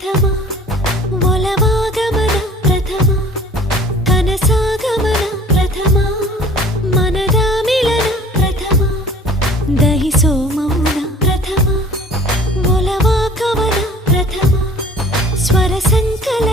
ಪ್ರಥಮ ಒಲವಾಗಮನ ಪ್ರಥಮ ಕನಸಾಗಮನ ಪ್ರಥಮ ಮನದ ಮಿಲನ ಪ್ರಥಮ ದಹಿಸೋ ಮೌನ ಪ್ರಥಮ ಒಲವ ಕವನ ಪ್ರಥಮ ಸ್ವರ ಸಂಕಲ